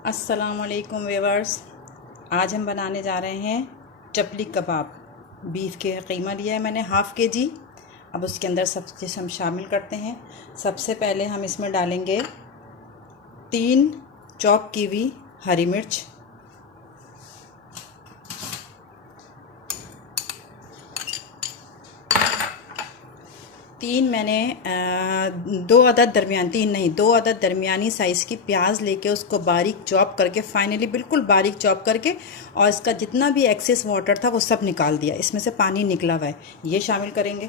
अस्सलामुअलैकुम व्यूअर्स। आज हम बनाने जा रहे हैं चपली कबाब। बीफ के कीमा लिया है मैंने हाफ़ के जी। अब उसके अंदर सब चीज़ हम शामिल करते हैं। सबसे पहले हम इसमें डालेंगे 3 चॉप की हुई हरी मिर्च, 3 मैंने 2 अदद दरमियान 3 नहीं 2 अदद दरमियानी साइज़ की प्याज लेके उसको बारीक चॉप करके फाइनली बिल्कुल बारीक चॉप करके और इसका जितना भी एक्सेस वाटर था वो सब निकाल दिया। इसमें से पानी निकला हुआ है, ये शामिल करेंगे।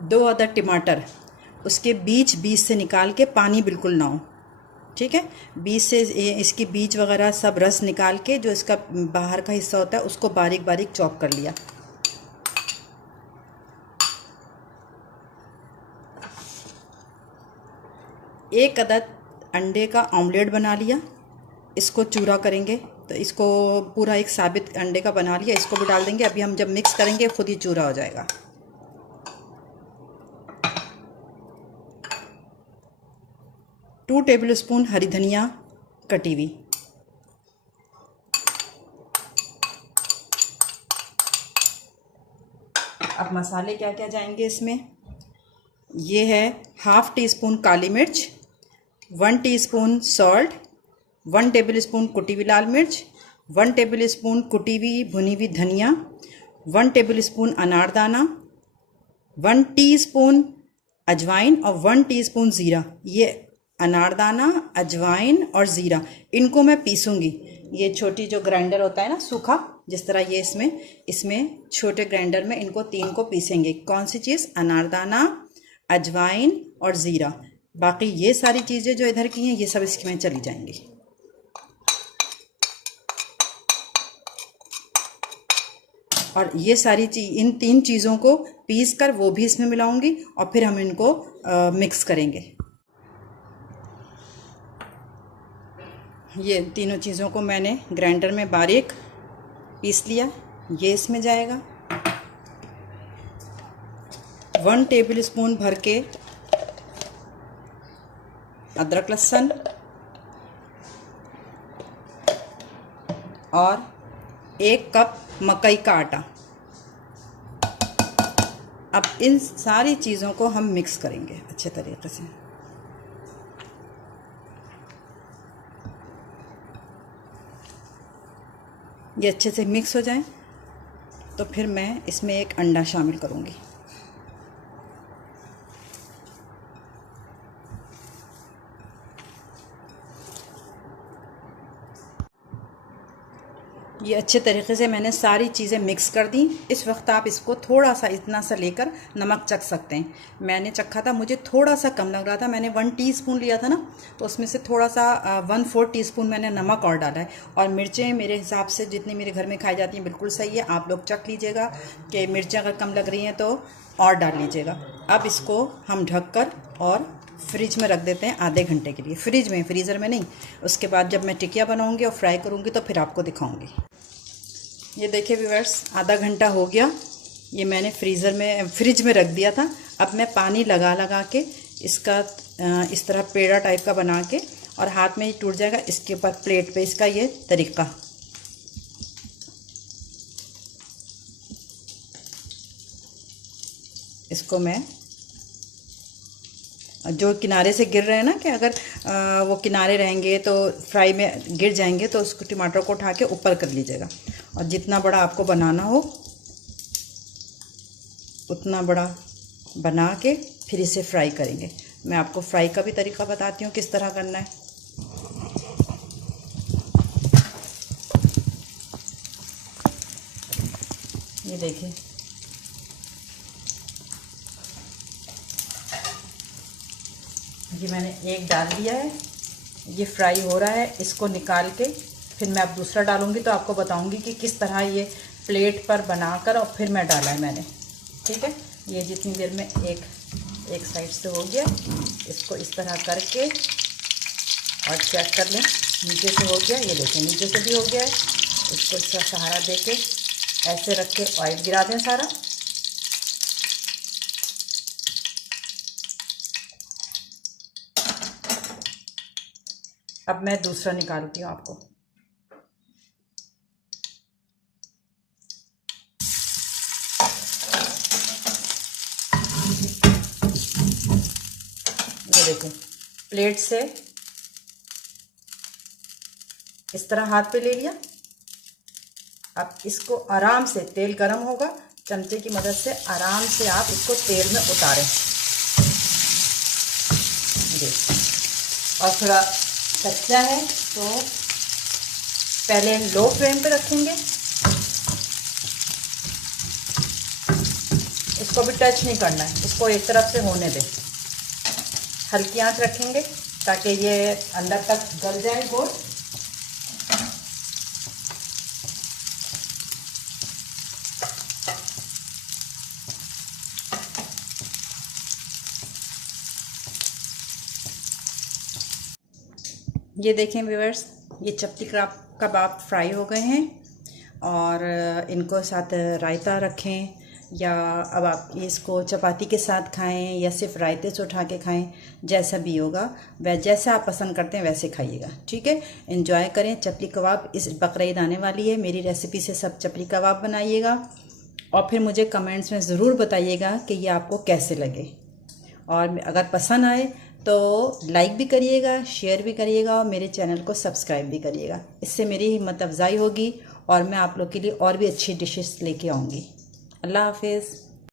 दो अदद टमाटर, उसके बीज से निकाल के पानी बिल्कुल ना हो, ठीक है। बीज से इसकी बीज वगैरह सब रस निकाल के जो इसका बाहर का हिस्सा होता है उसको बारीक बारीक चॉप कर लिया। एक अदद अंडे का ऑमलेट बना लिया, इसको चूरा करेंगे तो इसको पूरा एक साबित अंडे का बना लिया, इसको भी डाल देंगे। अभी हम जब मिक्स करेंगे खुद ही चूरा हो जाएगा। 2 टेबलस्पून हरी धनिया कटी हुई, अब मसाले क्या क्या जाएंगे इसमें, ये है हाफ़ टी स्पून काली मिर्च, 1 टीस्पून सॉल्ट, 1 टेबलस्पून कुटी हुई लाल मिर्च, 1 टेबलस्पून कुटी हुई भुनी हुई धनिया, 1 टेबलस्पून अनारदाना, 1 टीस्पून अजवाइन और 1 टीस्पून ज़ीरा। ये अनारदाना, अजवाइन और ज़ीरा इनको मैं पीसूँगी। ये छोटी जो ग्राइंडर होता है ना सूखा, जिस तरह ये इसमें छोटे ग्राइंडर में इनको 3 को पीसेंगे। कौन सी चीज़? अनारदाना, अजवाइन और ज़ीरा। बाकी ये सारी चीज़ें जो इधर की हैं ये सब इसमें चली जाएंगी। और ये सारी इन 3 चीज़ों को पीस कर वो भी इसमें मिलाऊंगी और फिर हम इनको मिक्स करेंगे। ये तीनों चीज़ों को मैंने ग्राइंडर में बारीक पीस लिया, ये इसमें जाएगा। 1 टेबलस्पून भर के अदरक लहसुन और 1 कप मकई का आटा। अब इन सारी चीज़ों को हम मिक्स करेंगे अच्छे तरीके से। ये अच्छे से मिक्स हो जाए तो फिर मैं इसमें एक अंडा शामिल करूँगी। ये अच्छे तरीके से मैंने सारी चीज़ें मिक्स कर दी। इस वक्त आप इसको थोड़ा सा इतना सा लेकर नमक चख सकते हैं। मैंने चखा था, मुझे थोड़ा सा कम लग रहा था। मैंने 1 टीस्पून लिया था ना, तो उसमें से थोड़ा सा 1/4 टीस्पून मैंने नमक और डाला है। और मिर्चें मेरे हिसाब से जितनी मेरे घर में खाई जाती हैं बिल्कुल सही है। आप लोग चख लीजिएगा कि मिर्चें अगर कम लग रही हैं तो और डाल लीजिएगा। अब इसको हम ढक कर और फ्रिज में रख देते हैं आधे घंटे के लिए। फ्रिज में, फ्रीज़र में नहीं। उसके बाद जब मैं टिकिया बनाऊंगी और फ्राई करूंगी तो फिर आपको दिखाऊंगी। ये देखिए व्यूअर्स, आधा घंटा हो गया। ये मैंने फ्रिज में रख दिया था। अब मैं पानी लगा के इसका इस तरह पेड़ा टाइप का बना के, और हाथ में ही टूट जाएगा, इसके ऊपर प्लेट पे इसका ये तरीका। इसको मैं जो किनारे से गिर रहे हैं ना, कि अगर वो किनारे रहेंगे तो फ्राई में गिर जाएंगे, तो उसको टमाटर को उठा के ऊपर कर लीजिएगा। और जितना बड़ा आपको बनाना हो उतना बड़ा बना के फिर इसे फ्राई करेंगे। मैं आपको फ्राई का भी तरीका बताती हूँ किस तरह करना है। ये देखिए, ये मैंने एक डाल दिया है, ये फ्राई हो रहा है। इसको निकाल के फिर मैं अब दूसरा डालूंगी तो आपको बताऊंगी कि किस तरह ये प्लेट पर बनाकर और फिर मैं डाला है मैंने, ठीक है। ये जितनी देर में एक साइड से हो गया, इसको इस तरह करके और चेक कर लें। नीचे से हो गया, ये देखें नीचे से भी हो गया है। इसको इसका सहारा दे के ऐसे रख के ऑयल गिरा दें सारा। अब मैं दूसरा निकालती हूँ आपको। ये देखो, प्लेट से इस तरह हाथ पे ले लिया। अब इसको आराम से, तेल गरम होगा, चमचे की मदद से आराम से आप इसको तेल में उतारें। और थोड़ा कच्चा है तो पहले लो फ्लेम पे रखेंगे, इसको भी टच नहीं करना है, इसको एक तरफ से होने दें। हल्की आंच रखेंगे ताकि ये अंदर तक गल जाए गोल। ये देखें व्यूअर्स, ये चपटी कबाब फ्राई हो गए हैं और इनको साथ रायता रखें, या अब आप इसको चपाती के साथ खाएं या सिर्फ रायते से उठा के खाएं, जैसा भी होगा वह जैसे आप पसंद करते हैं वैसे खाइएगा। ठीक है, एंजॉय करें चपली कबाब। इस बकरीद आने वाली है, मेरी रेसिपी से सब चपली कबाब बनाइएगा और फिर मुझे कमेंट्स में ज़रूर बताइएगा कि ये आपको कैसे लगे। और अगर पसंद आए तो लाइक भी करिएगा, शेयर भी करिएगा और मेरे चैनल को सब्सक्राइब भी करिएगा। इससे मेरी हिम्मत अफजाई होगी और मैं आप लोग के लिए और भी अच्छी डिशेस लेके आऊँगी। अल्लाह हाफिज़।